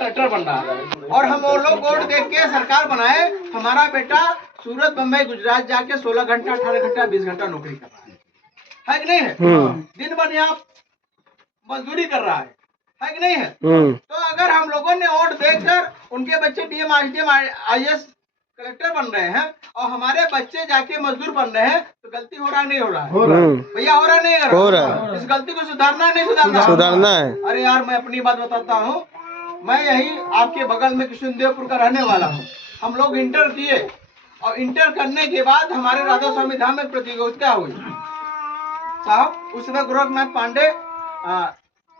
Collector बन रहा है और हम वो लोग वोट देख के सरकार बनाए, हमारा बेटा सूरत, बम्बई, गुजरात जाके 16 घंटा, 18 घंटा, 20 घंटा नौकरी कर रहा है कि नहीं है? दिन भर यहाँ मजदूरी कर रहा है कि नहीं है? तो अगर हम लोगों ने वोट देकर उनके बच्चे डीएम, आईजीएम, आईएएस, कलेक्टर बन रहे हैं और हमारे बच्चे जाके मजदूर बन रहे हैं, तो गलती हो रहा नहीं हो रहा है? भैया हो रहा नहीं हो रहा है? इस गलती को सुधारना नहीं सुधारना है? अरे यार, मैं अपनी बात बताता हूँ। मैं यही आपके बगल में कृष्णदेवपुर का रहने वाला हूँ। हम लोग इंटर किए और इंटर करने के बाद हमारे राधा स्वामी धाम में प्रतियोगिता हुई साहब। उस समय गोरखनाथ पांडे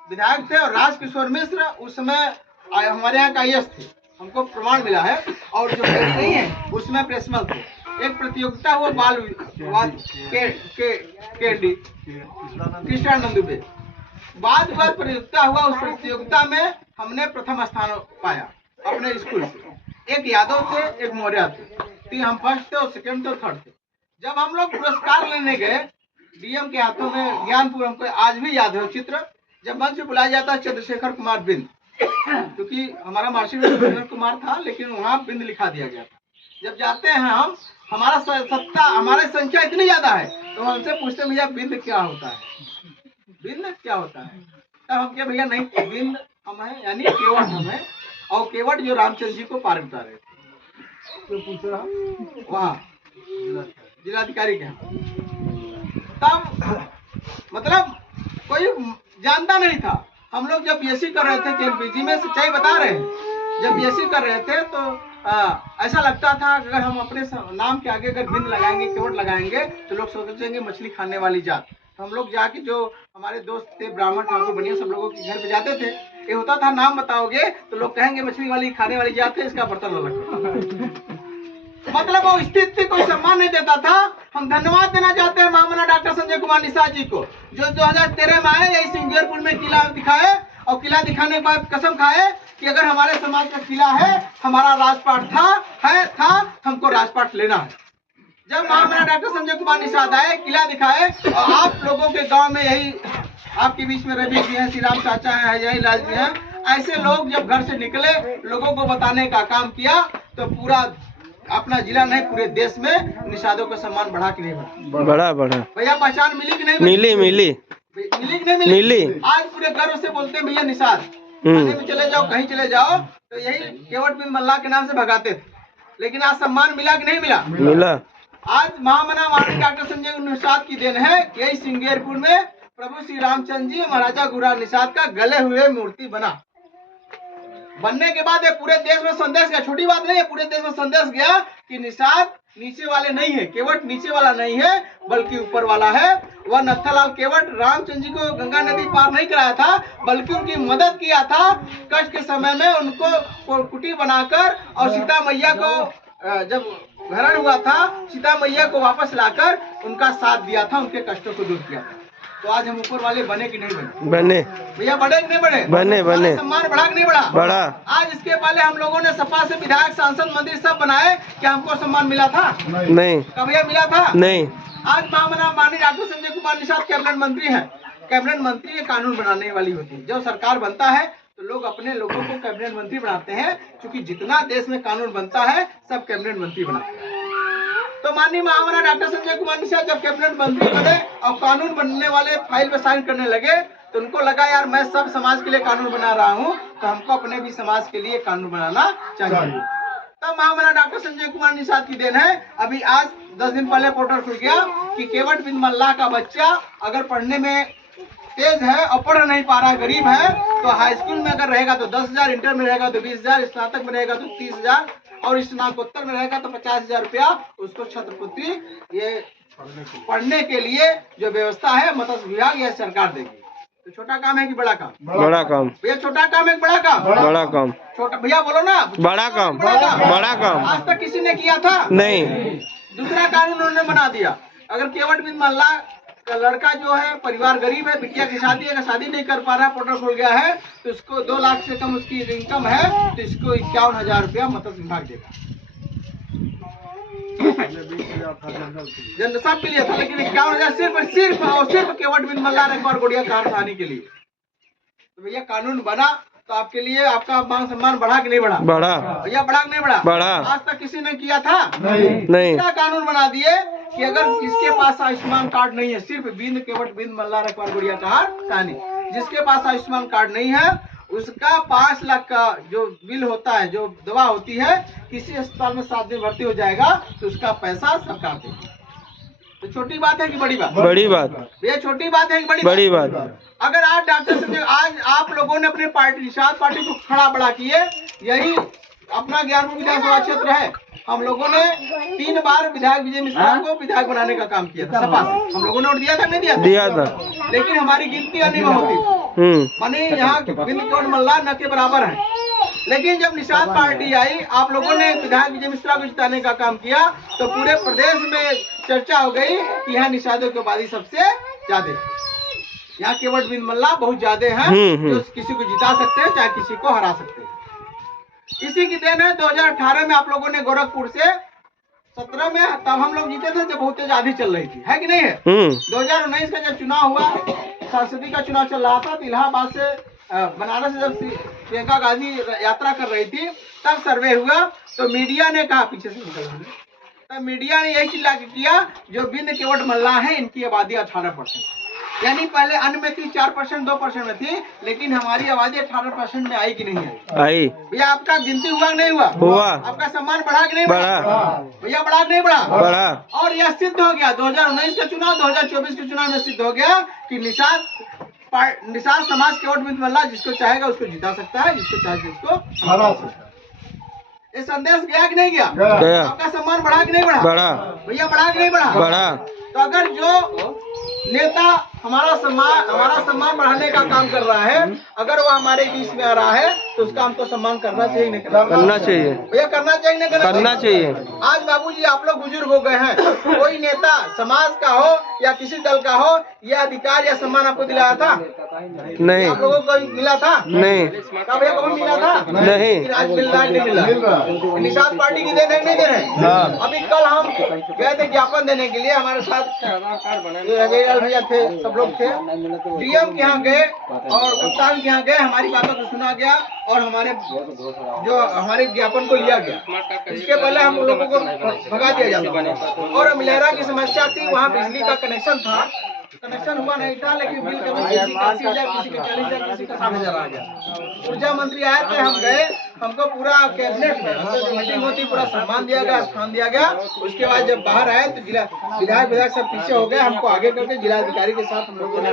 विधायक थे और राजकिशोर मिश्र उस समय हमारे यहाँ का आईएएस थे, हमको प्रमाण मिला है। और जो प्रेस नहीं है उसमें प्रेसमल थे। एक प्रतियोगिता हुआ बाल कृष्णानंद दुबे, बाद प्रतियोगिता हुआ। उस प्रतियोगिता में हमने प्रथम स्थान पाया अपने स्कूल से। एक यादव थे, एक मौर्य थे, हम फर्स्ट थे और सेकंड थे और थर्ड थे। जब हम लोग पुरस्कार लेने गए डीएम के हाथों में ज्ञानपुर, हमको आज भी याद है चित्र, जब मंच पे बुलाया जाता है चंद्रशेखर कुमार बिंद, क्योंकि हमारा मार्कशीट में चंद्रशेखर कुमार था लेकिन वहाँ बिंद लिखा दिया गया था। जब जाते हैं हम, हमारा सत्ता, हमारी संख्या इतनी ज्यादा है, तो हमसे पूछते भैया बिंद क्या होता है, बिंद क्या होता है? तब हम क्या भैया नहीं, बिंद हम है यानी केवट हम है, और केवट जो रामचंद्र जी को पार उतारे थे, तो पूछ रहा वहाँ जिलाधिकारी के यहाँ। तब मतलब कोई जानता नहीं था। हम लोग जब बीएससी कर रहे थे केएलपीजी में, सच्चाई बता रहे हैं, जब बीएससी कर रहे थे तो ऐसा लगता था अगर हम अपने नाम के आगे अगर बिंद लगाएंगे, केवट लगाएंगे, तो लोग सोचेंगे मछली खाने वाली जात। तो हम लोग जाके, जो हमारे दोस्त थे ब्राह्मण, ठाकुर, बनिया, सब लोगों के घर पे जाते थे। ये होता था नाम बताओगे तो लोग कहेंगे मछली वाली खाने वाली जात है, इसका बर्तन अलग। मतलब वो स्थिति कोई सम्मान नहीं देता था। हम धन्यवाद देना चाहते हैं महामना डॉक्टर संजय कुमार निषाद जी को, जो 2013 में आए, यही सिंगेरपुर में किला दिखाए और किला दिखाने के बाद कसम खाए कि अगर हमारे समाज का किला है, हमारा राजपाट था, हमको राजपाट लेना है। जब महामना डॉक्टर संजय कुमार निषाद आए, किला दिखाए, और आप लोगों के गांव में यही आपके बीच में रवि जी हैं, श्री राम चाचा हैं, यही लाल जी हैं, ऐसे लोग जब घर से निकले, लोगों को बताने का काम किया, तो पूरा अपना जिला नहीं पूरे देश में निषादों का सम्मान बढ़ा कि नहीं बढ़ा? भैया पहचान मिली कि नहीं? मिली कि नहीं मिली? आज पूरे गर्व से बोलते हैं भैया निषाद। थाने में चले जाओ, कहीं चले जाओ, तो यही केवट बिंद मल्लाह के नाम से भगाते थे। लेकिन आज सम्मान मिला कि नहीं मिला? आज महामना माननीय डॉक्टर संजय निषाद की देन है। यही सिंगेरपुर में प्रभु श्री रामचंद्र जी महाराजा गुरुराज निषाद का गले हुए मूर्ति बनने के बाद ये पूरे देश में संदेश गया। छोटी बात नहीं है, पूरे देश में संदेश गया कि निषाद नीचे वाले नहीं है, केवट नीचे वाला नहीं है बल्कि ऊपर वाला है। वह नत्थालाल केवट रामचंद्र जी को गंगा नदी पार नहीं कराया था, बल्कि उनकी मदद किया था। कष्ट के समय में उनको कुटी बनाकर और सीता मैया को जब हरण हुआ था, सीता मैया को वापस लाकर उनका साथ दिया था, उनके कष्टों को दूर किया था। तो आज हम ऊपर वाले बने कि नहीं बने? भैया बने कि नहीं बने? सम्मान बढ़ा कि नहीं बढ़ा? आज इसके पहले हम लोगों ने सपा से विधायक, सांसद, मंदिर सब बनाए, क्या हमको सम्मान मिला था? नहीं। कब भैया मिला था? नहीं। आज महामना माननीय डॉक्टर संजय कुमार निषाद कैबिनेट मंत्री है। कैबिनेट मंत्री ये कानून बनाने वाली होती है। जब सरकार बनता है तो लोग अपने लोगों को कैबिनेट मंत्री बनाते हैं, क्योंकि जितना देश में कानून बनता है सब कैबिनेट मंत्री बनाते हैं। तो माननीय महामना डॉक्टर संजय कुमार निषाद जब कैबिनेट मंत्री बने और कानून बनने वाले फाइल पे साइन करने लगे, तो उनको लगा यार मैं सब समाज के लिए कानून बना रहा हूँ, तो हमको अपने भी समाज के लिए कानून बनाना चाहिए। तब महामना डॉक्टर संजय कुमार निषाद की देन है। अभी आज 10 दिन पहले पोर्टल खुल गया कि केवट बिंद मल्लाह का बच्चा अगर पढ़ने में तेज है और पढ़ नहीं पा रहा है, गरीब है, तो हाई स्कूल में अगर रहेगा तो 10,000, इंटर में रहेगा तो 20,000, स्नातक में रहेगा तो 30,000 और स्नातकोत्तर में रहेगा तो 50,000 रुपया उसको छत्रपुत्री ये पढ़ने के लिए जो व्यवस्था है मत्स्य विभाग या सरकार देगी। तो छोटा काम है कि बड़ा काम? बड़ा काम भैया। छोटा काम है कि बड़ा काम? बड़ा काम। छोटा भैया बोलो ना, बड़ा काम। बड़ा काम आज तक किसी ने किया था नहीं। दूसरा कानून उन्होंने बना दिया, अगर केवट बिंद मल्लाह का लड़का जो है, परिवार गरीब है, बिटिया की शादी अगर शादी नहीं कर पा रहा, पोर्टल खुल गया है, तो इसको 2 लाख से कम उसकी इनकम है तो इसको 51,000 रुपया मत्स्य विभाग देगा। जनता सब के लिए था, लेकिन 51,000 सिर्फ केवट बिंद मल्लाह एक बार गोड़िया कारखाने के लिए। तो भैया कानून बना तो आपके लिए आपका मान सम्मान बढ़ा कि नहीं बढ़ा? बढ़ा। भैया बढ़ा कि नहीं बढ़ा? बढ़ा। आज तक किसी ने किया था? नहीं। क्या कानून बना दिए कि अगर जिसके पास आयुष्मान कार्ड नहीं है, सिर्फ बिंद केवट बिंद मल्ला रखवार गुड़िया कहार कहानी, जिसके पास आयुष्मान कार्ड नहीं है उसका 5 लाख का जो बिल होता है, जो दवा होती है, किसी अस्पताल में 7 दिन भर्ती हो जाएगा तो उसका पैसा सरकार देगी। तो छोटी बात है कि बड़ी बात? बड़ी बात। ये छोटी बात है कि बड़ी बात। अगर आज डॉक्टर साहब, आज आप लोगों ने अपने पार्टी निषाद पार्टी को खड़ा बड़ा किए, यही अपना 11वां विधानसभा क्षेत्र है, हम लोगों ने 3 बार विधायक विजय मिश्रा को विधायक बनाने का काम किया था सपा से। हम लोगों ने वोट दिया था नहीं दिया था? लेकिन हमारी गिनती अनिम होती, माने यहाँ बिंद केवट मल्ला न के बराबर है। लेकिन जब निषाद पार्टी आई, आप लोगों ने विधायक विजय मिश्रा को जिताने का काम किया, तो पूरे प्रदेश में चर्चा हो गई कि यहाँ निषादों की आबादी सबसे ज्यादा, यहाँ केवट बिंद मल्ला बहुत ज्यादा है, जो किसी को जिता सकते हैं चाहे किसी को हरा सकते हैं। इसी की देन है 2018 में आप लोगों ने गोरखपुर से, 17 में तब हम लोग जीते थे जब बहुत तेज आंधी चल रही थी, है कि नहीं है? 2019 का जब चुनाव हुआ, संसदीय का चुनाव चल रहा था, तो इलाहाबाद से बनारस से जब प्रियंका गांधी यात्रा कर रही थी, तब सर्वे हुआ तो मीडिया ने कहा, पीछे से निकल, तब मीडिया ने यही चिल्ला के किया जो बिंद केवट मल्ला है इनकी आबादी 18%, यानी पहले अन्य में थी 4% 2% में थी, लेकिन हमारी आबादी 18% में आई कि नहीं आई? भैया आपका गिनती हुआ नहीं हुआ? आपका सम्मान बढ़ा कि नहीं बढ़ा? भैया बढ़ा कि नहीं बढ़ा? और यह सिद्ध हो गया 2019 का चुनाव, 2024 के चुनाव में सिद्ध हो गया कि निषाद समाज केवट बिंद मल्ला जिसको चाहेगा उसको जिता सकता है, जिसको चाहे उसको हरा सकता है। ये संदेश गया कि नहीं गया? आपका सम्मान बढ़ा कि नहीं बढ़ा? भैया बढ़ा कि नहीं बढ़ा? तो अगर जो नेता हमारा सम्मान बढ़ाने का काम कर रहा है, अगर वो हमारे बीच में आ रहा है तो उसका हमको सम्मान करना चाहिए नहीं करना चाहिए? भैया करना चाहिए नहीं करना चाहिए? आज बाबूजी आप लोग बुजुर्ग हो गए हैं, कोई नेता समाज का हो या किसी दल का हो, यह अधिकार या सम्मान आपको दिलाया था? नहीं। आप लोगों को मिला था? नहीं। कब भैया कभी मिला था? नहीं। आज मिल रहा है नहीं मिला? निषाद पार्टी की देने नहीं दे रहे? अभी कल हम गए थे ज्ञापन देने के लिए, हमारे साथ भैया थे, सब लोग थे, डीएम के यहाँ गए और कप्तान के यहाँ गए, हमारी बातों को सुना गया और हमारे ज्ञापन को लिया गया। इसके पहले हम लोगों को भगा दिया जाता। और मिलेरा की समस्या थी, वहाँ बिजली का कनेक्शन था, कनेक्शन हुआ नहीं था, लेकिन बिल किसी का 80,000, किसी का 40,000, किसी का 60,000 आ गया। ऊर्जा मंत्री आए थे, हम गए, हमको पूरा कैबिनेट में मीटिंग होती, पूरा सम्मान दिया गया, स्थान दिया गया। उसके बाद जब बाहर आए तो विधायक सब पीछे हो गए, हमको आगे करके जिलाधिकारी के साथ हम लोगों ने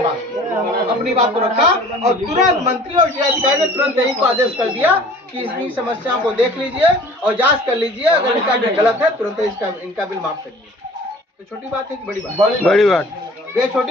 अपनी बात को रखा और तुरंत मंत्री और जिलाधिकारी ने तुरंत यही को आदेश कर दिया कि इसकी समस्याओं को देख लीजिए और जांच कर लीजिए, अगर इनका बिल गलत है तुरंत इनका बिल माफ करिए। तो छोटी बात है कि बड़ी बात? बड़ी बात। ये छोटी